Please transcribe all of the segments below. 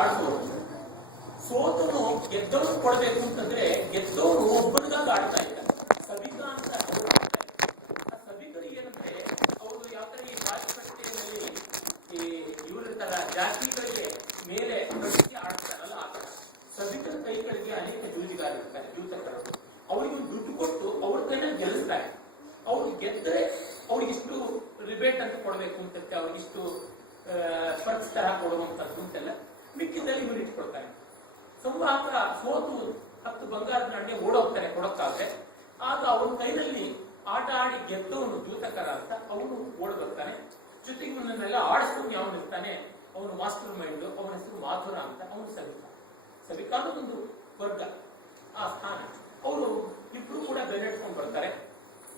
ಆಡಿಸೋರು. ಸೋತನು ಗೆದ್ದವನು ಕೊಡಬೇಕು ಅಂತಂದ್ರೆ ಗೆದ್ದವನು ಒಬ್ಬನಿಗಾಗಿ ಆಡ್ತಾ ಇದ್ದ. ಸಭಿಕ ಅಂತ ಆ ಸಭಿಕರಿಗೆ ಏನಂದ್ರೆ ಅವರು ಯಾವ ತರ ಈ ರಾಜಕಟ್ಟೆಯಲ್ಲಿ ಈ ಇವರ ತರ ಜಾತಿಗಳಿಗೆ ಮೇಲೆ ರೊಟ್ಟಿ ಆಡ್ತಾರಲ್ಲ ಆ ತರ ಸಭಿಕರ ಕೈಗಳಿಗೆ ಅನೇಕ ಜೂಜಿಗಾರ ಇರ್ತಾರೆ, ಜೂತಕರು. ಅವರಿಗೆ ದುಡ್ಡು ಕೊಟ್ಟು ಅವ್ರ ಕೈನ ಗೆಲ್ಲಿಸ್ತಾರೆ. ಅವ್ರು ಗೆದ್ದರೆ ಅವ್ರಿಗಿಷ್ಟು ರಿಬೇಟ್ ಅಂತ ಕೊಡ್ಬೇಕು ಅಂತಕ್ಕೆ, ಅವ್ರಿಗಿಷ್ಟು ಪರ್ಸ್ ತರ ಕೊಡುವಂತದ್ದು ಅಂತೆಲ್ಲ ಮಿಕ್ಕಿದಲ್ಲಿ ಇವರು ಇಟ್ಕೊಡ್ತಾರೆ. ಸಂವಾಹಕ ಸೋತು 10 ಬಂಗಾರದ ನಾಣ್ಯ ಓಡೋಗ್ತಾನೆ ಕೊಡಕ್ಕಾದ್ರೆ, ಆಗ ಅವನ ಕೈನಲ್ಲಿ ಆಟ ಆಡಿ ಗೆದ್ದವನು ಜೂತಕರ ಅಂತ ಅವನು ಓಡ್ ಬರ್ತಾನೆ. ಜೊತೆಗೆ ಇವನ್ನೆಲ್ಲ ಆಡಿಸ್ಕೊಂಡು ಯಾವನು ಇರ್ತಾನೆ ಅವನು ಮಾಸ್ಟರ್ ಮೈಂಡ್, ಅವನ ಹೆಸರು ಮಾಧುರ ಅಂತ, ಅವನು ಸಭಿಕ. ಸಭಿಕ ಅನ್ನೋದೊಂದು ವರ್ಗ, ಆ ಸ್ಥಾನ. ಅವರು ಇಬ್ರು ಕೂಡ ಬೆನ್ನಟ್ಕೊಂಡು ಬರ್ತಾರೆ.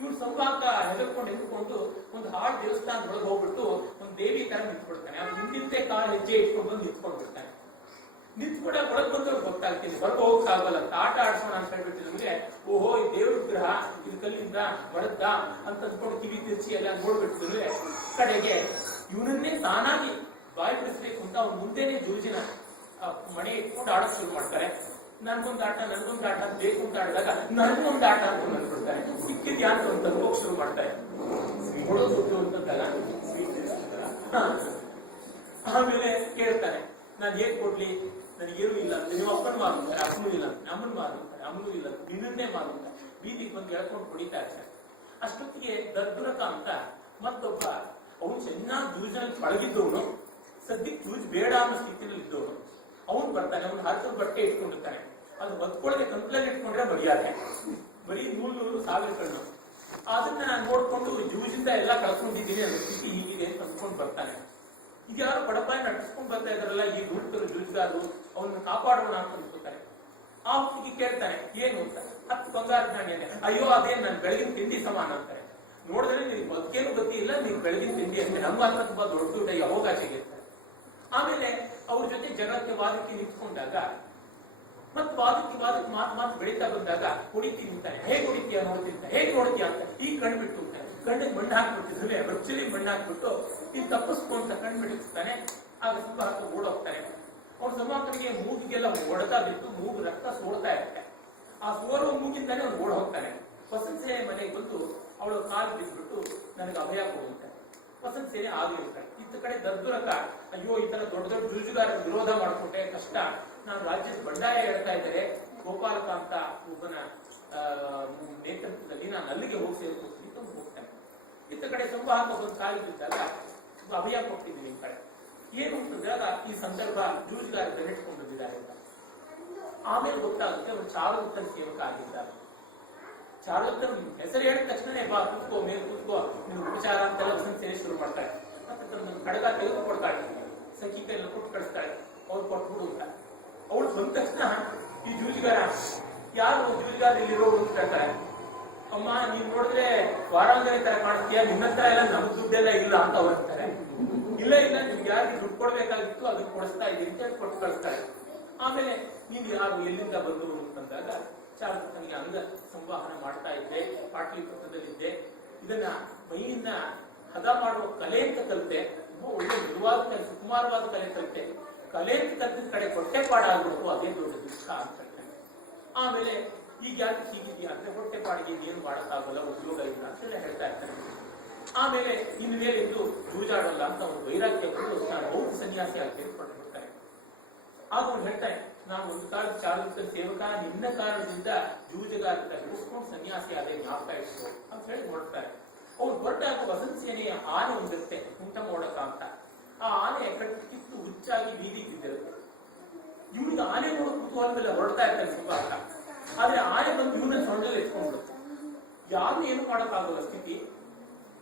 ಇವ್ರು ಸಂವಾಹಕ ಹೆದರ್ಕೊಂಡು ನಿಂತ್ಕೊಂಡು ಒಂದು ಹಾಳು ದೇವಸ್ಥಾನದೊಳಗೆ ಹೋಗ್ಬಿಟ್ಟು ಒಂದು ದೇವಿ ತರ ನಿಂತ್ಕೊಡ್ತಾನೆ. ಅದು ಹಿಂದಿಂದೆ ಕಾಲು ಹೆಜ್ಜೆ ಇಟ್ಕೊಂಡು ಬಂದು ನಿಂತ್ಕೊಂಡು ಬಿಡ್ತಾನೆ. ನಿಂತ್ಕೊಂಡ ಒಳಗ್ ಬಂದವ್ರು ಗೊತ್ತಾಗ್ತೀನಿ, ಹೊರಗೆ ಹೋಗಕ್ಕಾಗಲ್ಲ ಅಂತ ಆಟ ಆಡ್ಸೋಣ ಅಂತ ಹೇಳ್ಬಿಟ್ಟು ನಮಗೆ, ಓಹೋ ಈ ದೇವ್ರ ವಿಗ್ರಹ ಇದು ಕಲ್ಲಿಂದ ಬಡದ್ದ ಅಂತ ಅಂದ್ಕೊಂಡು ಕಿವಿ ತಿರ್ಚಿ ಎಲ್ಲ ನೋಡ್ಬಿಟ್ಟಿದ್ರೆ ಕಡೆಗೆ ಇವನನ್ನೇ ತಾನಾಗಿ ಬಾಯಿ ಬಿಡಿಸ್ಬೇಕು ಅಂತ ಅವ್ನು ಮುಂದೆನೆ ಜೂಜಿನ ಮಣೆ ಇಟ್ಕೊಂಡು ಆಡೋಕ್ ಶುರು ಮಾಡ್ತಾರೆ. ನನ್ಗೊಂದು ಆಟ ಬೇಕು ಅಂತ ಆಡಿದಾಗ ನನ್ಗೊಂದು ಆಟ ಅಂತ ಅನ್ಕೊಳ್ತಾರೆ. ಸಿಕ್ಕಿದ್ಯಾ ಅಂತ ಹೋಗಿ ಶುರು ಮಾಡ್ತಾರೆ. ಹೊಡೋದು ಅಂತಲ್ಲ, ಆಮೇಲೆ ಕೇಳ್ತಾನೆ, ನಾನು ಏನ್ ಕೊಡ್ಲಿ, ನನಗೇನು ಇಲ್ಲ, ನೀವು ಅಪ್ಪನ ಮಾರು ಅಂತಾರೆ, ಅಪ್ಪನೂ ಇಲ್ಲ, ಅಮ್ಮನ ಮಾರು ಅಂತಾರೆ, ಅಮ್ಮನೂ ಇಲ್ಲ, ನಿನ್ನನ್ನೇ ಮಾರು ಅಂತ ಬೀದಿಗೆ ಬಂದು ಎಳ್ಕೊಂಡು ಹೊಡಿತಾ ಇರ್ತಾರೆ. ಅಷ್ಟೊತ್ತಿಗೆ ದರ್ದುರಕ ಅಂತ ಮತ್ತೊಬ್ಬ, ಅವನು ಚೆನ್ನಾಗಿ ಜೂಜಿನಲ್ಲಿ ಪಳಗಿದ್ದವನು, ಸದ್ಯಕ್ಕೆ ಜೂಜ್ ಬೇಡ ಅನ್ನೋ ಸ್ಥಿತಿನಲ್ಲಿ ಇದ್ದವನು. ಅವನು ಬರ್ತಾನೆ, ಅವನು ಹತ್ತು ಬಟ್ಟೆ ಇಟ್ಕೊಂಡಿರ್ತಾನೆ. ಅದು ಹೊತ್ಕೊಳ್ಳದೆ ಕಂಪ್ಲೇಂಟ್ ಇಟ್ಕೊಂಡ್ರೆ ಮರ್ಯಾದೆ, ಬರೀ 100 ಸಾವಿರ ಕಣ್ಣು. ಅದನ್ನ ನೋಡ್ಕೊಂಡು ಜೂಜಿಂದ ಎಲ್ಲ ಕಳ್ಕೊಂಡಿದ್ದೀನಿ ಅನ್ನೋ ಸ್ಥಿತಿ ಹೀಗಿದೆ ಅಂತ ಅಂದ್ಕೊಂಡು ಬರ್ತಾನೆ. ಈಗ ಯಾರು ಬಡಪಾಯಿ ನಟಿಸ್ಕೊಂಡು ಬರ್ತಾ ಇದಾರಲ್ಲ ಈ ದುಡ್ಡು ಜೂಜ್ಗಾರರು, ಅವನ್ನ ಕಾಪಾಡೋಣ ಅಂತ ಅನ್ಕೋತಾರೆ. ಆ ಹುಡುಗಿ ಕೇಳ್ತಾನೆ ಏನು ಅಂತ. 10 ಬಂಗಾರದ ನಾಣ್ಯ. ಅಯ್ಯೋ ಅದೇನ್ ನನ್ ಬೆಳಗಿನ ತಿಂಡಿ ಸಮಾನ ಅಂತಾರೆ. ನೋಡಿದ್ರೆ ನಿಮ್ಗೆ ಬದುಕೇನು ಗತಿ ಇಲ್ಲ, ನೀವು ಬೆಳಗಿನ ತಿಂಡಿ ಅಂತ ನಮ್ಮ ಹತ್ರ ತುಂಬಾ ದೊಡ್ಡ ದುಡ್ಡ ಯಾವಾಗಾಚೆಗೆ ಇರ್ತಾರೆ. ಆಮೇಲೆ ಅವ್ರ ಜೊತೆ ಜಗಳಕ್ಕೆ ವಾದಕ್ಕೆ ನಿಂತ್ಕೊಂಡಾಗ ಮತ್ ವಾದಕ್ಕೆ ಮಾತು ಬೆಳೀತಾ ಬಂದಾಗ ಹೊಡಿತೀನಿ ಅಂತಾನೆ. ಹೇಗೆ ಹೊಡಿತೀಯ ನೋಡ್ತಿಂತ, ಹೇಗೆ ನೋಡ್ತೀಯ ಅಂತ ಈ ಕಣ್ಬಿಟ್ಟು ಕಣ್ಣಿಗೆ ಮಣ್ಣು ಹಾಕ್ಬಿಟ್ಟಿದ್ರೆ ಬಚ್ಚಲಿ ಮಣ್ಣು ಹಾಕ್ಬಿಟ್ಟು ಈ ತಪ್ಪಿಸ್ಕೊಂತ ಕಣ್ ಬಿಡಿಸ್ತಾನೆ. ಆಗ ಸಂವಾಹಕ ಓಡೋಗ್ತಾನೆ. ಅವ್ರ ಸಂವಾಹಕನಿಗೆ ಮೂಗಿಗೆಲ್ಲ ಹೊಡೆತಾ ಬಿಟ್ಟು ಮೂಗು ರಕ್ತ ಸೋಡ್ತಾ ಇರುತ್ತೆ. ಆ ಸೋರುವ ಮೂಗಿಂದಾನೆ ಅವ್ನು ಓಡ್ ಹೋಗ್ತಾನೆ. ವಸಂತ ಮನೆಗೆ ಬಂದು ಅವಳು ಕಾಲು ಬಿದ್ಬಿಟ್ಟು ನನಗೆ ಅಭಯ ಕೊಡುವಂತೆ. ವಸಂತ ಸೇನೆ ಆಗಿರ್ತಾರೆ. ಇತ್ತ ಕಡೆ ದರ್ದುರಕ, ಅಯ್ಯೋ ಈ ತರ ದೊಡ್ಡ ದೊಡ್ಡ ಜೂಜುಗಾರ ವಿರೋಧ ಮಾಡ್ಕೊಟ್ಟೆ, ಕಷ್ಟ, ನಾನು ರಾಜ್ಯದ ಬಂಡಾಯ ಹೇಳ್ತಾ ಇದ್ದಾರೆ, ಗೋಪಾಲಕಾಂತ ಒಬ್ಬನ ನೇತೃತ್ವದಲ್ಲಿ ನಾನು ಅಲ್ಲಿಗೆ ಹೋಗಿ ಸೇರ್ಕೊಡ್ತೀನಿ ಅಂತ ಹೋಗ್ತಾನೆ. ಇತ್ತ ಕಡೆ ಸಂವಾಹಕ ಒಂದು ಕಾಲು ಬಿದ್ದಾಗ ಅಭಯ ಕೊಟ್ಟಿದ್ದೀನಿ ಈ ಕಡೆ. ಏನು ಅಂತಂದಾಗ ಈ ಸಂದರ್ಭ ಜೂಜುಗಾರ ಬೆನ್ನಟ್ಕೊಂಡು ಬಂದಿದ್ದಾರೆ ಅಂತ. ಆಮೇಲೆ ಗೊತ್ತಾಗುತ್ತೆ ಅವರು ಚಾರುದತ್ತನ ಸೇವಕ ಆಗಿದ್ದಾರೆ. ಚಾರುದತ್ತನ ಹೆಸರು ಹೇಳಿದ ತಕ್ಷಣ ಬಾ ಕೂತ್ಕೋ, ಮೇಲೆ ಕೂತ್ಕೋ, ನೀವು ಉಪಚಾರ ಅಂತೆಲ್ಲ ವಸಂತ ಸೇನೆ ಶುರು ಮಾಡ್ತಾರೆ. ಮತ್ತೆ ತನ್ನ ಕಡಗ ತೆಗೆದು ಕೊಡ್ತಾಳೆ, ಸಂಗೀತ ಎಲ್ಲ ಕೊಟ್ಟು ಕಳಿಸ್ತಾಳೆ, ಅವ್ರು ಕೊಟ್ಬಿಡು ಅಂತ. ಅವಳು ಬಂದ ತಕ್ಷಣ ಈ ಜೂಜುಗಾರ, ಯಾರು ಜೂಜುಗಾರ ಇಲ್ಲಿರೋರು ಅಂತ ಕೇಳ್ತಾರೆ. ಅಮ್ಮ ನೀವ್ ನೋಡಿದ್ರೆ ವಾರಾಂಗನೆ ತರ ಕಾಣಿಸ್ತೀಯ, ನಿನ್ನ ಹತ್ರ ಎಲ್ಲ ನಮ್ ದುಡ್ಡೆಲ್ಲ ಇಲ್ಲ ಅಂತ ಅವ್ರು ಹೇಳ್ತಾರೆ. ಇಲ್ಲ ನಿಮ್ಗೆ ಯಾರಿಗೆ ದುಡ್ಡು ಕೊಡ್ಬೇಕಾಗಿತ್ತು ಅದನ್ನ ಕೊಡಿಸ್ತಾ ಇದ್ದೀನಿ ಅಂತ ಕೊಟ್ಟು ಕಳಿಸ್ತಾರೆ. ಆಮೇಲೆ ನೀನ್ ಯಾರು ಎಲ್ಲಿಂದ ಬಂದವರು ಅಂತಂದಾಗ ಚಾರುದತ್ತನಿಗೆ ಅಂಗ ಸಂವಹನ ಮಾಡ್ತಾ ಇದ್ದೆ, ಪಾಟಲಿಪುತ್ರದಲ್ಲಿದ್ದೆ, ಇದನ್ನ ಮೈಯಿಂದ ಹದ ಮಾಡುವ ಕಲೆ ಅಂತ ಕಲಿತೆ, ಒಳ್ಳೆ ಮೃದುವಾದ ಕಲೆ, ಸುಕುಮಾರವಾದ ಕಲೆ ಕಲಿತೆ, ಕಲೆ ಅಂತ ಕಲಿತ ಕಡೆ ಹೊಟ್ಟೆಪಾಡ ಆಗ್ಬಿಟ್ಟು ಅದೇ ದೊಡ್ಡ ದುಃಖ ಅಂತ ಹೇಳ್ತೇನೆ. ಆಮೇಲೆ ಈಗ ಯಾಕೆ ಹೀಗಿದೆಯಾ ಅಂದ್ರೆ ಹೊಟ್ಟೆಪಾಡಿಗೆ ಏನು ಮಾಡಕ್ಕಾಗಲ್ಲ, ಉದ್ಯೋಗ ಇಲ್ಲ ಅಂತೆಲ್ಲ ಹೇಳ್ತಾ ಇರ್ತಾನೆ. ಆಮೇಲೆ ಇನ್ನು ಮೇಲಿದ್ದು ಜೂಜಾಡಲ್ಲ ಅಂತ ಒಂದು ವೈರಾಗ್ಯ ಬಂದು ನಾನು ಬೌದ್ಧ ಸನ್ಯಾಸಿ ಆಗಿ ತೆಗೆದುಕೊಂಡು ಬರ್ತಾರೆ. ಆಗ ಅವ್ನು ಹೇಳ್ತಾನೆ, ನಾನು ಒಂದು ಕಾಲ ಚಾರುದತ್ತನ ಸೇವಕ, ನಿನ್ನ ಕಾರಣದಿಂದ ಜೂಜಗಾರ ಹಿಡಿಸ್ಕೊಂಡು ಸನ್ಯಾಸಿ ಆದ ಜ್ಞಾಪಕ ಇಟ್ಟು ಅಂತ ಹೇಳಿ ಹೊರಡ್ತಾರೆ. ಅವ್ರು ಹೊರಟಾಗ ವಸಂತ ಸೇನೆಯ ಆನೆ ಒಂದಿರುತ್ತೆ, ಕುಂಟ ಮೋಡಕ ಅಂತ. ಆ ಆನೆ ಕಟ್ಟಿತ್ತು ಹುಚ್ಚಾಗಿ ಬೀದಿಗೆ ಬಿದ್ದಿರುತ್ತೆ. ಇವನಿಗೆ ಆನೆ ನೋಡೋ ಕುತೂಹಲವೆಲ್ಲ ಹೊರಡ್ತಾ ಇರ್ತಾರೆ ಸಂವಾಹಕ. ಆದ್ರೆ ಆನೆ ಬಂದು ಇವನ ಸೊಂಡಲ್ಲಿ ಎತ್ಕೊಂಡ್ಬಿಡುತ್ತೆ. ಯಾರು ಏನು ಮಾಡೋಕ್ಕಾಗಲ್ಲ ಸ್ಥಿತಿ.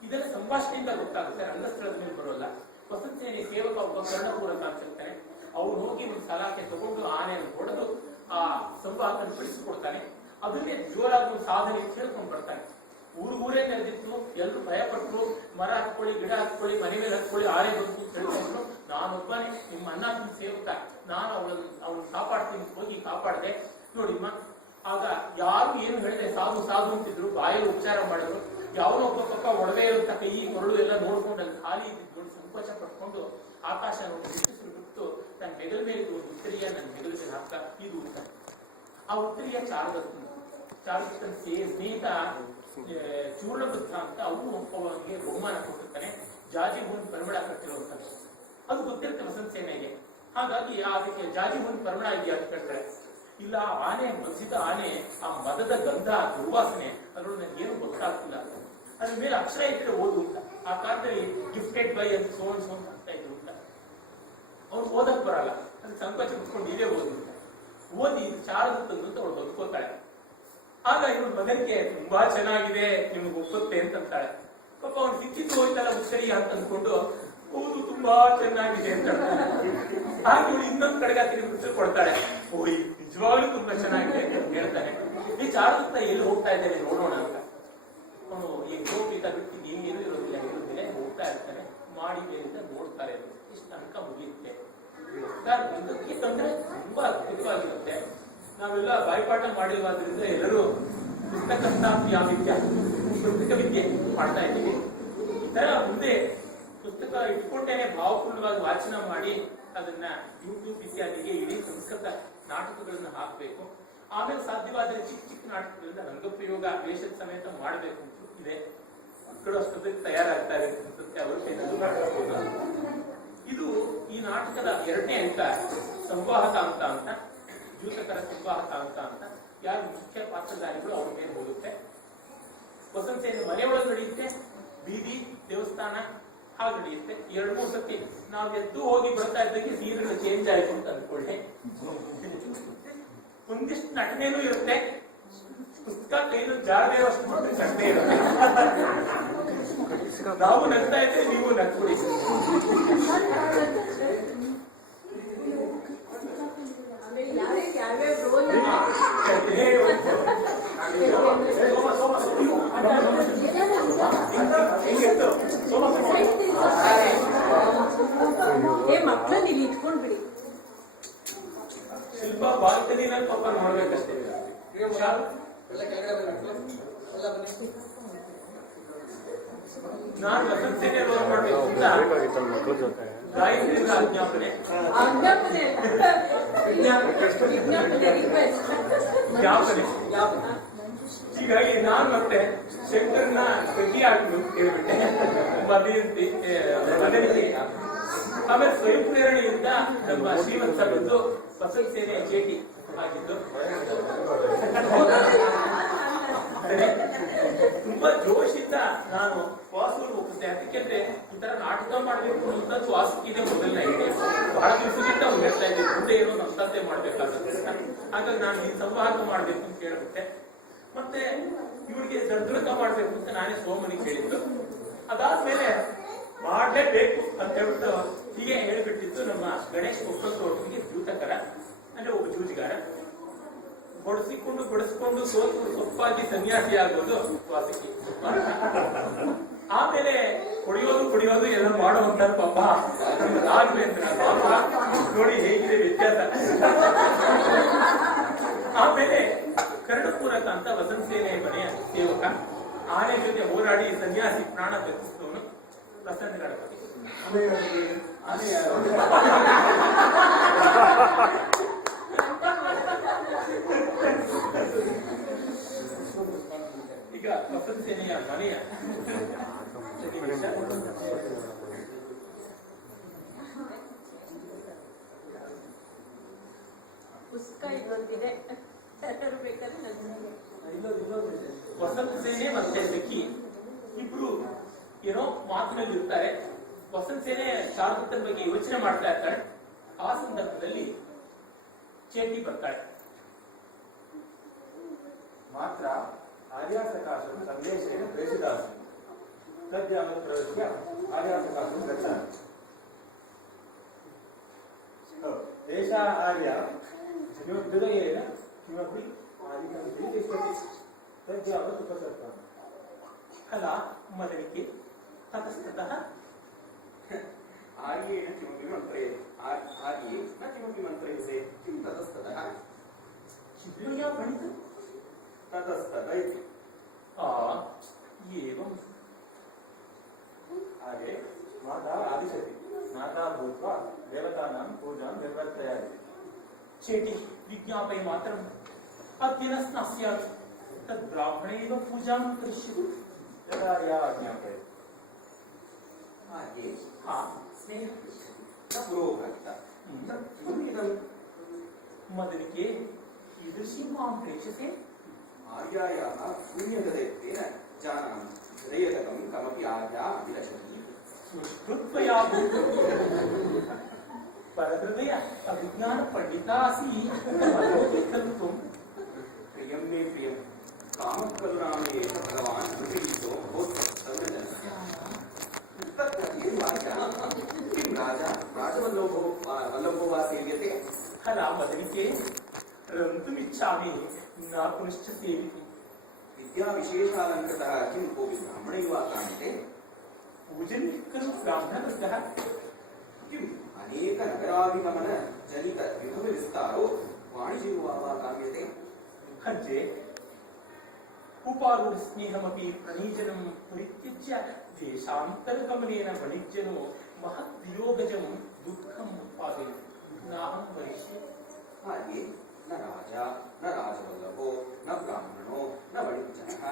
ಇದೆಲ್ಲ ಸಂಭಾಷಣೆಯಿಂದ ಗೊತ್ತಾಗುತ್ತೆ, ರಂಗಸ್ಥಳದ ಮೇಲೆ ಬರೋಲ್ಲ. ವಸಂತ ಸೇನೆ ಸೇವಕ ಒಬ್ಬ ಕರ್ಣಪೂರಕ ಅಂತ ಹೇಳ್ತಾನೆ. ಅವ್ರು ಹೋಗಿ ಒಂದು ಸಲಾಕೆ ತಗೊಂಡು ಆನೆಯನ್ನು ಹೊಡೆದು ಆ ಸಂವಾಹಕನ ಬಿಡಿಸಿಕೊಡ್ತಾನೆ. ಅದನ್ನೇ ಜೋರಾಗಿ ಒಂದು ಸಾಧನೆ ಹೇಳ್ಕೊಂಡು ಬರ್ತಾನೆ. ಊರೇ ನೆರೆದಿತ್ತು, ಎಲ್ಲರೂ ಭಯ ಪಟ್ಟರು, ಮರ ಹತ್ಕೊಳ್ಳಿ, ಗಿಡ ಹತ್ಕೊಳ್ಳಿ, ಮನೆ ಮೇಲೆ ಹತ್ಕೊಳ್ಳಿ, ಆನೆ ಬಂತು ಹೇಳ್ಕೊಂಡು, ನಾನೊಬ್ಬನೇ ನಿಮ್ಮ ಅನ್ನ ಸೇವಕ, ನಾನು ಅವಳನ್ನು ಕಾಪಾಡ್ತೀನಿ ಹೋಗಿ ಕಾಪಾಡಿದೆ ನೋಡಿಮ್ಮ. ಆಗ ಯಾರು ಏನು ಹೇಳಿದೆ, ಸಾಧು ಸಾಧು ಅಂತಿದ್ರು, ಬಾಯಲ್ಲಿ ಉಪಚಾರ ಮಾಡಿದ್ರು. ಯಾವನೊಬ್ಬ ಪಕ್ಕ ಒಡವೆ ಇರುತ್ತ ಕೈ ಕೊರಳು ಎಲ್ಲ ನೋಡ್ಕೊಂಡು ಅಲ್ಲಿ ಖಾಲಿ ಇದ್ದಿದ್ದು ಸಂಕೋಚ ಪಟ್ಕೊಂಡು ಆಕಾಶ ನೋಡಿ ಬಿಟ್ಟು ತನ್ನ ಹೆಗಲ ಮೇಲೆ ಒಂದು ಉತ್ತರಿಯ ನನ್ನ ಹೆಗಲ ಮೇಲೆ ಹಾಕ್ತಾ ಇದು ಊಟ. ಆ ಉತ್ತರಿಯ ಚಾರುದತ್ತನ ಸ್ನೇಹಿತ ಚೂರ್ಣಬುದ್ಧ ಅಂತ ಅವನು ಅವನಿಗೆ ಬಹುಮಾನ ಕೊಟ್ಟಿರ್ತಾನೆ, ಜಾಜಿ ಹೂವಿನ ಪರಿಮಳ ಕಟ್ಟಿರುವಂತ. ಅದು ಗೊತ್ತಿರುತ್ತೆ ವಸಂತ ಸೇನೆಗೆ. ಹಾಗಾಗಿ ಅದಕ್ಕೆ ಜಾಜಿ ಹೂವಿನ ಪರಿಮಳ ಇದೆಯಾ ಅಂತ ಕೇಳ್ತಾರೆ. ಇಲ್ಲ, ಆನೆ ಮಸಿದ ಆನೆ, ಆ ಮದದ ಗಂಧ, ದುರ್ವಾಸನೆ ಅದ್ರೊಳಗೆ ನನಗೇನು ಗೊತ್ತಾಗ್ತಿಲ್ಲ. ಅದ್ರ ಮೇಲೆ ಅಕ್ಷರ ಇದ್ರೆ ಓದು ಅಂತ. ಆ ಕಾಲದಲ್ಲಿ ಗಿಫ್ಟೆಡ್ ಬೈ ಅಂತ ಸೋನ್ ಅಂತ ಇದ್ರು ಅಂತ. ಅವ್ನು ಓದಕ್ ಬರಲ್ಲ, ಅದಕ್ಕೆ ಸಂಕೋಚ ಬಿಟ್ಕೊಂಡು ಇದೇ ಓದಿ ಓದಿ ಚಾರುದತ್ತಂದು ಅಂತ ಅವಳು ಬದುಕೋತಾಳೆ. ಆಗ ಇವಳು ಮಗನಿಗೆ ತುಂಬಾ ಚೆನ್ನಾಗಿದೆ, ನಿಮ್ಗೆ ಒಪ್ಪುತ್ತೆ ಅಂತಂತಾಳೆ. ಪಾಪ ಅವ್ನು ಸಿಕ್ಕಿದ್ದು ಹೋಯ್ತಲ್ಲ ಉತ್ತರಿ ಅಂತ ಅಂದ್ಕೊಂಡು ಹೌದು ತುಂಬಾ ಚೆನ್ನಾಗಿದೆ ಅಂತ ಹಾಗೆ ಇವಳು ಇನ್ನೊಂದ್ ಕಡೆಗೆ ತಿರುಗಿ ಉತ್ತರ ಕೊಡ್ತಾಳೆ, ಓಯ್ ನಿಜವಾಗ್ಲೂ ತುಂಬಾ ಚೆನ್ನಾಗಿದೆ ಅಂತ ಹೇಳ್ತಾನೆ. ಈ ಚಾರುದತ್ತ ಎಲ್ಲಿ ಹೋಗ್ತಾ ಇದ್ದೇನೆ ನೋಡೋಣ ಅಂತ. ಅವನು ಈ ಗೋಪಿಕ ಬಿಟ್ಟು ನೀವೇನು ಇರೋದಿಲ್ಲ, ಹೋಗ್ತಾ ಇರ್ತಾನೆ. ಮಾಡಿ ಮೇಲಿಂದ ನೋಡ್ತಾರೆ, ಇಷ್ಟು ತನಕ ಮುಗಿಯುತ್ತೆ. ಇದಕ್ಕೆ ತೊಂದರೆ ತುಂಬಾ ಅದ್ಭುತವಾಗಿರುತ್ತೆ. ನಾವೆಲ್ಲ ಬಾಯ್ಪಾಠ ಮಾಡಿರುವುದರಿಂದ ಎಲ್ಲರೂ ಪುಸ್ತಕ ವಿದ್ಯೆ ಮಾಡ್ತಾ ಇದ್ದೀವಿ. ಈ ತರ ಮುಂದೆ ಪುಸ್ತಕ ಇಟ್ಕೊಂಡೇನೆ ಭಾವಪೂರ್ಣವಾಗಿ ವಾಚನ ಮಾಡಿ ಅದನ್ನ ಯೂಟ್ಯೂಬ್ ಇತ್ಯಾದಿಗೆ ಇಡೀ ಸಂಸ್ಕೃತ ನಾಟಕಗಳನ್ನ ಹಾಕಬೇಕು. ಆಮೇಲೆ ಸಾಧ್ಯವಾದರೆ ಚಿಕ್ಕ ಚಿಕ್ಕ ನಾಟಕಗಳಿಂದ ರಂಗಪ್ರಯೋಗ ವೇಷದ ಸಮೇತ ಮಾಡಬೇಕು ಅಂತ ಇದೆ. ಮಕ್ಕಳು ಅಷ್ಟೊತ್ತಿಗೆ ತಯಾರಾಗ್ತಾರೆ ಅನ್ಸುತ್ತೆ, ಅವರು ಇದು ಈ ನಾಟಕದ 2ನೇ ಅಂಕ ಸಂವಾಹಕ ಅಂತ ಜೂತಕರ ಸಂವಾಹಕ ಅಂತ. ಯಾರು ಮುಖ್ಯ ಪಾತ್ರಧಾರಿಗಳು ಅವ್ರ ಮೇಲೆ ಹೋಗುತ್ತೆ. ವಸಂತ ಸೇನೆ ಮನೆಯೊಳಗೆ ನಡೆಯುತ್ತೆ, ಬೀದಿ ದೇವಸ್ಥಾನ ಹಾಗೆ ನಡೆಯುತ್ತೆ. 2-3 ಸತಿ ನಾವು ಎದ್ದು ಹೋಗಿ ಬರ್ತಾ ಇದ್ದಂಗೆ ಸೀರೆಗಳು ಚೇಂಜ್ ಆಯ್ತು ಅಂತ ಅಂದ್ಕೊಳ್ಳಿ. ಒಂದಿಷ್ಟು ನಟನೆನೂ ಇರುತ್ತೆ, ಪುಸ್ತಕ ಕೈಲು ಜಾರದೇ ಅಷ್ಟು ಮಾತ್ರ ಕಷ್ಟೇ ಇರುತ್ತೆ. ನಾವು ನಗ್ತಾ ಇದ್ದೆ, ನೀವು ನಗ್ಕೊಡಿ. ಮಕ್ಕಳನ್ನ ಇಲ್ಲಿ ಇಟ್ಕೊಂಡ್ಬಿಡಿ. ಶಿಲ್ಪ ಬಾಲ್ಕನಿನಲ್ಲಿ ಪಾಪ ನೋಡ್ಬೇಕಷ್ಟೇ. ನಾನು ವಸಂತ ಸೇನೆ ರೋಲ್ ಮಾಡ್ಬೇಕು ಅಂತ ಗಾಯತ್ರಿಯಿಂದ ಆಜ್ಞಾಪನೆ. ಹೀಗಾಗಿ ನಾನು ಮತ್ತೆ ಶಂಕರ್ನ ಗತಿ ಹಾಕಲು ಹೇಳ್ಬಿಟ್ಟೆ. ಮದನಿಸಿ ಆಮೇಲೆ ಸ್ವಯಂ ಪ್ರೇರಣೆಯಿಂದ ನಮ್ಮ ಶ್ರೀಮಂತ ಬಂದು ವಸಂತ ಸೇನೆಯ ಚೇಟಿ ಆಗಿದ್ದು ತುಂಬಾ ಜೋಶಿಂದ ನಾನು ವಾಸುಗಳು ಹೋಗುತ್ತೆ. ಅದಕ್ಕೆ ಈ ತರ ನಾಟಕ ಮಾಡ್ಬೇಕು ಅಂತ ವಾಸುಕಿದೆ ಮೊದಲನೇ ಇದೆ. ಬಹಳ ದಿವಸದಿಂದ ಅವ್ರು ಹೇಳ್ತಾ ಇದ್ದೀನಿ, ಮುಂದೆ ಏನೋ ನಮ್ಸಂತೆ ಮಾಡ್ಬೇಕಾಗುತ್ತೆ. ಹಾಗಾಗಿ ನಾನು ಈ ಸಂವಾಹಕ ಮಾಡ್ಬೇಕು ಅಂತ ಹೇಳ್ಬಿಟ್ಟೆ. ಮತ್ತೆ ಇವಳಿಗೆ ದರ್ದಳಕ ಮಾಡ್ಬೇಕು ಅಂತ ನಾನೇ ಸೋಮನಿಗೆ ಹೇಳಿದ್ದು. ಅದಾದ್ಮೇಲೆ ಮಾಡ್ಲೇಬೇಕು ಅಂತ ಹೇಳ್ಬಿಟ್ಟು ಹೀಗೆ ಹೇಳ್ಬಿಟ್ಟಿದ್ದು ನಮ್ಮ ಗಣೇಶ್ ಒಬ್ಬೊಟ್ಟಿಗೆ ಜೂತಕರ ಅಂದ್ರೆ ಒಬ್ಬ ಜೂಜಿಗಾರ. ಬಡಿಸ್ಕೊಂಡು ಸೋತು ಸೊಪ್ಪಾಗಿ ಸನ್ಯಾಸಿ ಆಗೋದು ವಾಸಿಕೆ. ಆಮೇಲೆ ಕುಡಿಯೋದು ಎಲ್ಲ ಮಾಡುವಂತ ಪಾಪ ರಾಘವೇಂದ್ರ ಪಾಪ ನೋಡಿ ಹೇಗಿದೆ ವ್ಯತ್ಯಾಸ. ಆಮೇಲೆ ಕರಡುಪೂರಕ ಅಂತ ವಸಂತ ಸೇನೆ ಮನೆಯ ಸೇವಕ, ಆನೆ ಜೊತೆ ಹೋರಾಡಿ ಸನ್ಯಾಸಿ ಪ್ರಾಣ ಬದುಕಿಸಿದವನು ವಸಂತ ಗಣಪತಿ. ಈಗ ವಸಂತ ಸೇನೆಯ ಮನೆಯ ವಸಂತ ಸೇನೆ ಮತ್ತೆ ಸಖಿ ಇಬ್ರು ಏನೋ ಮಾತಿನಲ್ಲಿ ಇರ್ತಾರೆ. ವಸಂತ ಸೇನೆ ಶಾರದತ್ತನ ಬಗ್ಗೆ ಯೋಚನೆ ಮಾಡ್ತಾ ಇರ್ತಾರೆ. ಆ ಸಂದರ್ಭದಲ್ಲಿ ಚೇಟಿ ಬರ್ತಾಳೆ. ಮಾತ್ರ ಆರ್ಯಾಸಕಾಶಂ ಸಂದೇಶೇನ ಪ್ರೇಷಿತಾಸ್ಮಿ ತದ್ಯಾಮತ್ ಪ್ರವೇಶ್ಯ ಆರ್ಯಾಸಕಾಶಂ ಗಚ್ಚಾಮಿ. ಏಷಾ ಆರ್ಯ ಹೃದಯೇನ ಕಿಮಪಿ ಆದಿಕಂ ತಿಷ್ಠತಿ ತದ್ಯಾಮತ್ ಉಪಸರ್ಪಾಮಿ. ಅಲ್ಲ ಮದನಿಕೆ ತತಸ್ತತಃ ಆರ್ಯೇಣ ಕಿಮಪಿ ಮಂತ್ರೇ ಆರ್ಯೇ ನ ಕಿಮಪಿ ಮಂತ್ರಯಸೆ ಕಿಂ ತತಸ್ತತಃ ಚಿದ್ರಯ್ಯ ಪಣಿತ ततस्तत इति एवं आगे माता आदिशति माता भूत्वा देवतानां पूजां निर्वर्तयामास. चेटी विज्ञापयमात्रम् अद्य न स्नास्यात् तद् ब्राह्मणेन पूजां करिष्यति यदा या ज्ञापयति आर्ये हाँ स्नेहः न पुरोहरता किमिदं मदनिके कीदृशी मां प्रेक्ष्यसे आर्यायाः शून्यतदेन जानामि हृदयगतं कमपि आर्या अभिलषति सुष्ठुत्वया परहृदय अभिज्ञान पंडितासी खलु प्रियं मे प्रियं कामकरुणामे भगवान् अनुग्रहीतो भवत्सर्वजनस्य तत्कथयेन आर्या किं राजा वल्लभो वा सेव्यते हला मदनिके रन्तुमिच्छामि न पुनश्च सेविति विद्याविशेषालङ्कृतः किं कोऽपि ब्राह्मणैः वा काण्यते पूजन्यः खलु ब्राह्मणवर्गः किम् अनेकनगराभिगमन जनित विभवविस्तारो वाणिज्यो वा काम्यते हज्जे उपारूढस्नेहमपि प्रणीजनं परित्यज्य देशान्तरगमनेन वणिज्यनो महद्वियोगजं दुःखम् उत्पादयति नाहं वरिष्ये आर्ये न राजा न राजवल्लभो न ब्राह्मणो न वणिज्यः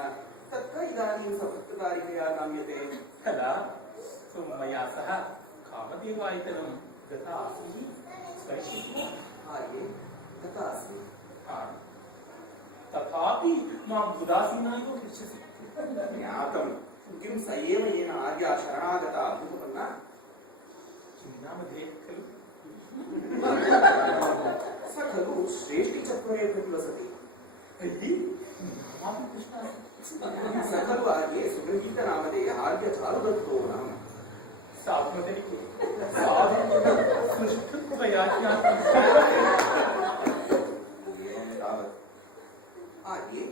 तत्र इदानीं सभक्तकारिकया काम्यते तदा मया सह कामदेवायतनं गता आसीत् स्पर्शित्वा आर्ये तथा अस्मि तथापि मां उदासीना इव पृच्छति ज्ञातं किं स एव येन आर्या शरणागता उपपन्ना किं नामधेय खलु स खलु श्रेष्ठिचत्वरे प्रतिवसति नामापि पृष्टामि स खलु आर्ये सुगृहीतनामधेय आर्यचारुदत्तो नाम सात्मतनिके सुष्ठुत्वया ज्ञातं एवं तावत् आर्ये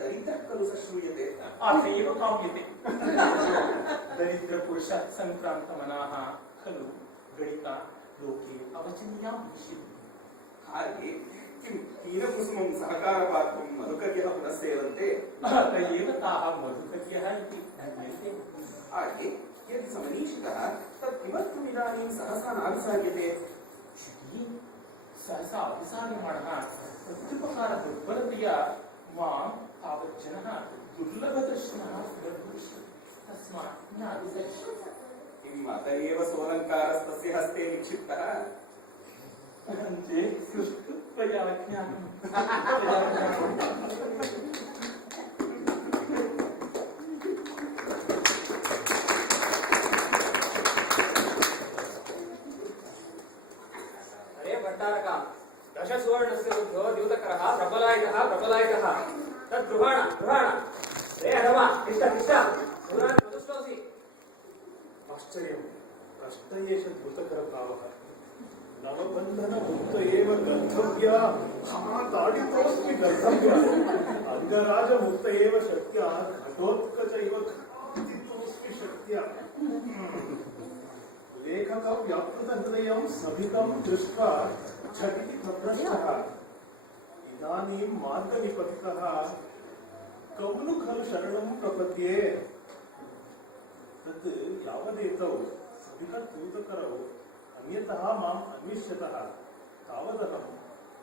दरिद्रः खलु स श्रूयते अत एव काम्यते दरिद्रपुरुषात् सङ्क्रान्तमनाः खलु गणिता लोके अवचिन्यां भविष्यति आर्ये किं हीनकुसुमं सहकारपात्रं मधुकर्यः पुनस्सेवन्ते अत एव ताः मधुकर्यः इति ज्ञायते आर्ये यदि समनीषितः तत् किमर्थमिदानीं सहसा नाभिसार्यते सहसा अभिसार्यमाणः प्रत्युपकारदुर्बलतया मां तावज्जनः दुर्लभदर्शनः स्वीकरिष्यति तस्मात् ज्ञातुं किम् अत एव सोऽलङ्कारस्तस्य हस्ते निक्षिप्तः जे सुष्ठुत्वया ज्ञातम् भट्टारका दश सुवर्णस्य रुद्धो द्यूतकरः प्रबलायितः तद्गृहाण रे अधमा तिष्ठ सूरान् प्रदुष्टोऽसि आश्चर्यं प्रश्न एष द्रुतकरभावः नवबन्धनमुक्त एव गन्तव्या ताडितोऽस्मि गन्तव्या अङ्गराजमुक्त एव शक्या घटोत्कच इव घटितोऽस्मि शक्या लेखकं व्यापृतहृदयं सभितं दृष्ट्वा झटिति प्रभ्रष्टः इदानीं मार्गनिपतितः कौनु खलु शरणं प्रपद्ये तत् यावदेतौ सभिकद्भूतकरौ अन्यतः माम् अन्विष्यतः तावदहं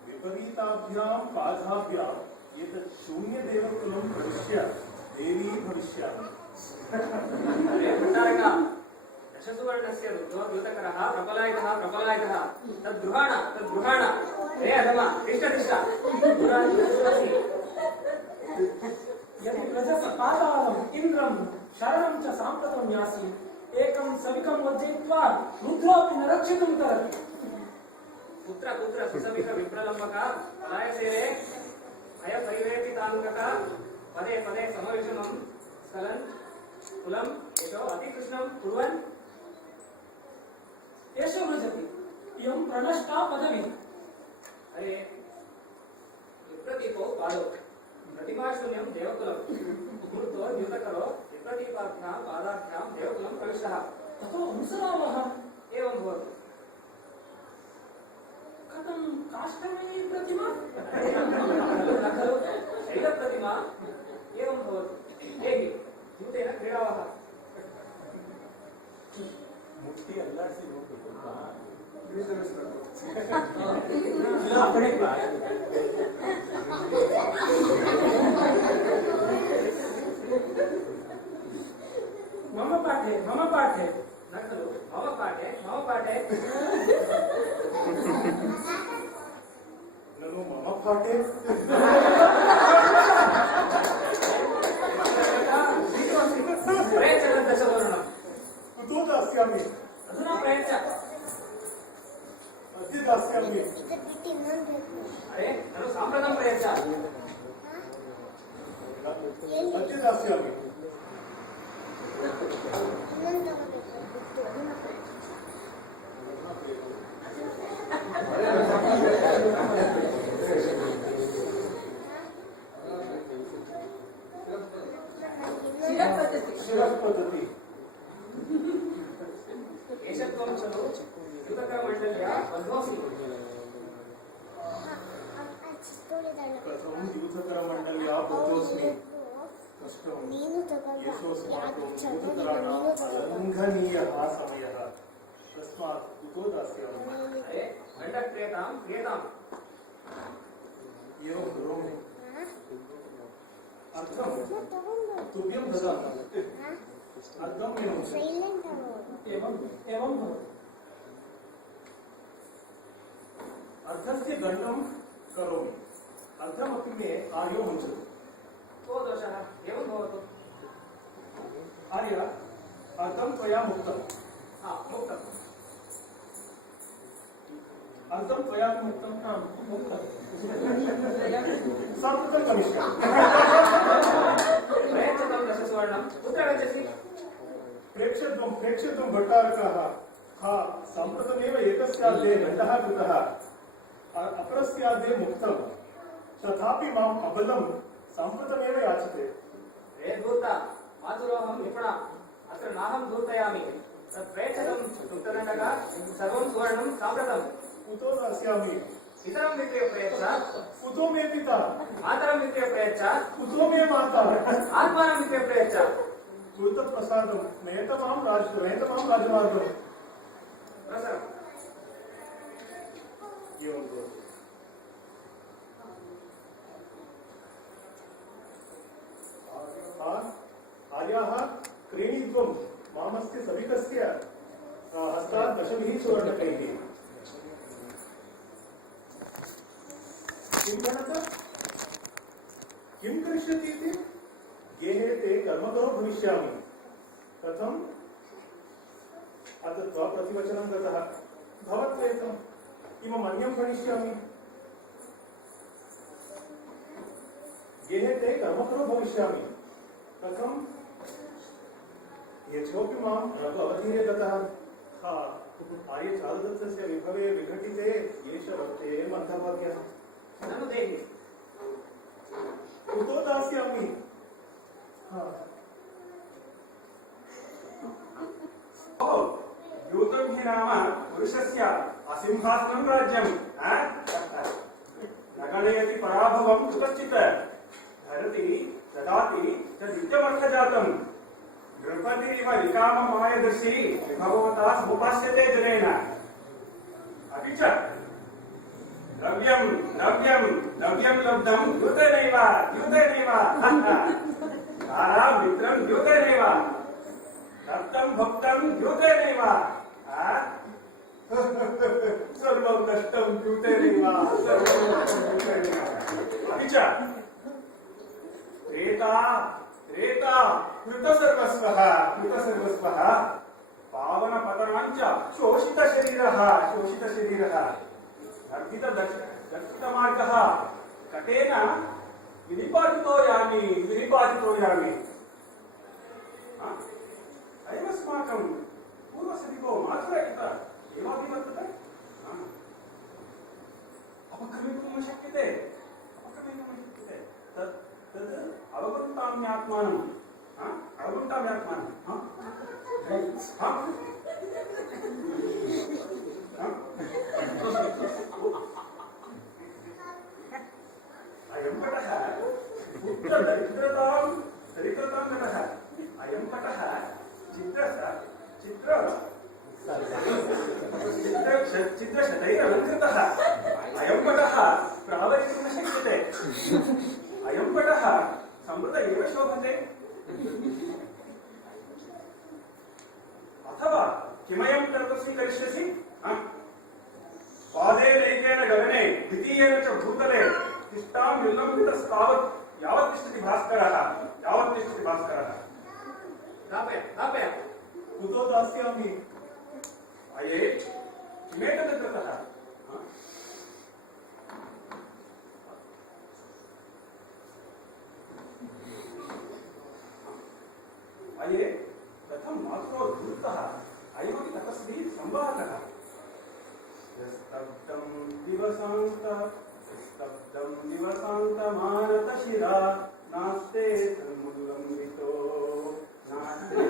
विपरीताभ्यां पादाभ्याम् एतत् शून्यदेवकुलं प्रविश्य देवी भविष्यामि। अरे भट्टारका दश सुवर्णस्य रुद्धो द्यूतकरः प्रबलायितः तद्गृहाण रे अधमा तिष्ठ सूरान् प्रदुष्टोऽसि यदि प्रजसपादालम् इन्द्रं शरणं च साम्प्रतं यासि एकं सविकं वर्जयित्वा रुद्रोऽपि न रक्षितुं तरति पुत्र सुसभिक विप्रलम्बका पलायसेवे भयपरिवेटिताङ्गका पदे समविषमं स्खलन् कुलं यशो अतिकृष्णं कुर्वन् एषो वृजति इयं प्रणष्टा पदवी अरे विप्रदीपो पादौ प्रतिमाशून्यं देवकुलं मूर्तो द्यूतकरो विप्रदीपाभ्यां पादाभ्यां देवकुलं प्रविष्टः ततो अनुसरामः एवं भवतु कथं काष्ठमयी प्रतिमा खलु शैलप्रतिमा एवं भवतु ಹೇಗೆ द्यूतेन क्रीडावः मुक्ति अल्लासी होगी ಆ ಕಡೆ ಬಾ. ಮಮ ಪಾಠೆ ನಕಲು ಮಮ ಪಾಠೆ ननु मम पाठे ಪ್ರಯತ್ನ ದಶವರ್ಣಂ कुतो दास्यामि ಅಧುನಾ ಪ್ರಯತ್ನ अद्य दास्यामि ಅರೆ ನಾನು ಸಾಂಪ್ರದಾಯಿಕ ಪ್ರಯತ್ನ अद्य दास्यामि शिरःपतति ಏಷತ್ವಂ ಚಲು ಯುತಕರ ಮಂಡಲಿಯ ಬದ್ಧೋಸ್ಮಿ कथं यूथकरमण्डल्या बद्धोऽस्मि कष्टं यशोऽस्माकं यूथकराणाम् अलङ्घनीयः समयः तस्मात् कुतो दास्यामि ಅರೆ ಗಂಡ ಕ್ರಿಯತಾಂ एवं करोमि अर्थं तुभ्यं ददामि अर्थं एवं अर्थस्य गण्डं करोमि अर्थमपि मे आर्यो मुञ्चति को दोषः एवं भवतु आर्य अर्थं त्वया मुक्तं मुक्तम् अर्थं त्वया मुक्तं साम्प्रतं गमिष्यामि प्रयच्छतं दशसुवर्णं कुत्र गच्छसि प्रेक्ष्यत्वं भट्टारकः हा साम्प्रतमेव एकस्यार्धे गण्डः कृतः अपरस्यार्धे मुक्तं तथापि माम् अबलं साम्प्रतमेव याचते हे धूर्ता मातुरोऽहं निपुणा अत्र नाहं धूर्तयामि तत् प्रयच्छतं मुक्तदण्डः सर्वं सुवर्णं साम्प्रतं कुतो दास्यामि इतरं विक्रिय प्रयच्छ कुतो मे पिता मातरं विक्रिय प्रयच्छ कुतो मे माता आत्मानं विक्रिय प्रयच्छ कृतप्रसादं नयतमां राजमार्गम् प्रसरम् एवं भवति आर्याः क्रीणीत्वं मामस्य सभिकस्य हस्तात् दशभिः सुवर्णकैः किं गणत किं करिष्यति इति गेहे ते कर्मकरो भविष्यामि कथम् अथ प्रतिवचनं गतः भवत्वेतम् इममन्यं गणिष्यामि गेहे ते कर्मकरो भविष्यामि कथं यथोपि मां रघु अवधीरे गतः हा आर्यचारुदत्तस्य विभवे विघटिते एष वर्ते मन्थवर्ग्यः ननु देहि कुतो दास्यामि यूतं हि नाम पुरुषस्य असिंहासनं राज्यं न गणयति पराभवं कुतश्चित् धरति ददाति तदित्यमर्थजातं नृपतिरिव विकाममायदर्शी विभवता समुपास्यते जनेन अपि च नव्यं लब्धं द्यूतेनैव मित्रं द्यूतेनैव दत्तं भक्तं द्यूतेनैव सर्वं नष्टं द्यूतेनैव अपि च त्रेता कृतसर्वस्वः पावनपतनाञ्च शोषितशरीरः दक्षितमार्गः कटेन विनिपातितो यामि अयमस्माकं पूर्वसदिको मातुरहित एवाभिवर्तते अपक्रमितुं न शक्यते तद् अवगुण्टाम्यात्मानं अयं पटः दरिद्रतां घटः अयं पटः चित्रशतैरलङ्कृतः अयं पटः द्वितीयेन च भूतले तिष्ठां विलम्बितस्तावत् यावत् तिष्ठति भास्करः स्थापय कुतो दास्यामि? अये किमेतत् कृतः? अये कथं मातुः धूर्तः अयमपि तपस्वी संवाहकः स्तब्धं दिवसान्तमानतशिरा नास्ते तन्मुल्लम्बितो नास्ते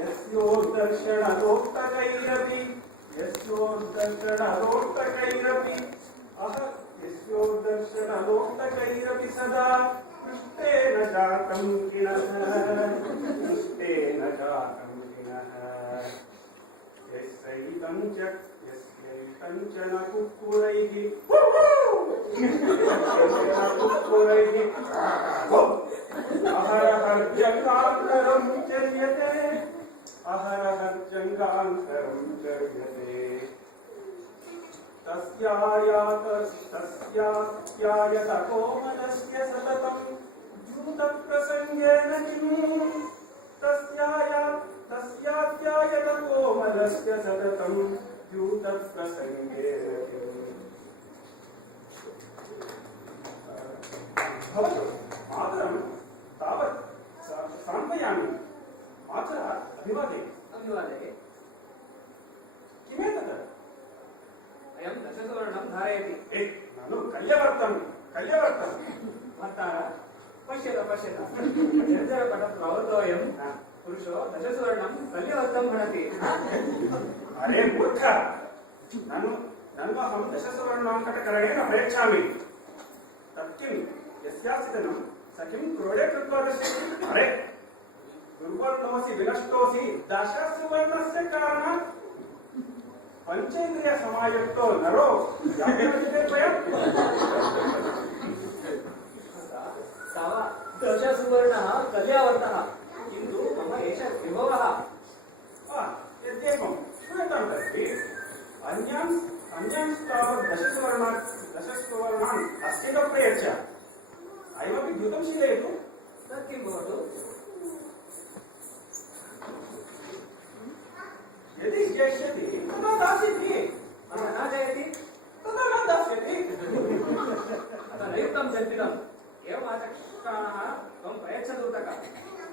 यस्योर्दर्शनलोक्तकैरपि सदा पृष्ठेन जातं किनः यस्यैतं च न कुक्कुरैः अहरहर्जङ्गान्तरं चर्यते तस्यायात कोमलस्य सततं द्यूतप्रसङ्गेन किम् तस्यात्यायत कोमलस्य सततं द्यूतप्रसङ्गेन किम् भवतु मातरं तावत् सान्त्वयामि मातरः अभिवादे किमेतत् अयं दशसुवर्णं धारयति ननु कल्यवर्तन भर्तार पश्यत निर्जरपटप्लवतोऽयं पुरुषो दशसुवर्णं कल्यवर्तं भणति अरे मूर्ख नन्वहं दशसुवर्णाङ्कटकरणेन प्रयच्छामि तत्किं यस्यासि धनं स किं क्रोडे कृत्वा दर्शयति अरे दुर्वर्णोऽसि विनष्टोऽसि दशसुवर्णस्य कारणात् पंचेन्द्रिय समायुक्तो नरो याज्ञवल्क्ये त्वयम् तव दशसुवर्णः कल्यावर्तः किन्तु मम एषः विभवः यद्येवं श्रूयतां तर्हि अन्यांस्तावत् दशसुवर्णान् अस्यैव प्रयच्छ अयमपि द्यूतं शीलयतु तत् किं भवतु यदि जेष्यति तदा दास्यति न जयति तदा न दास्यति नयुक्तं चर्पितम् एवम् आचक्षाणः त्वं प्रयच्छदूतक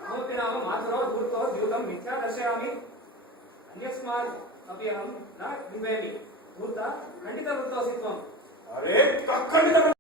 अहमपि नाम मातुरो धूर्तो द्यूतं मिथ्या दर्शयामि अन्यस्मात् अपि अहं न बिम्बयामि धूर्त खण्डितवृत्तोऽसि त्वम् अरे खण्डितवृत्तः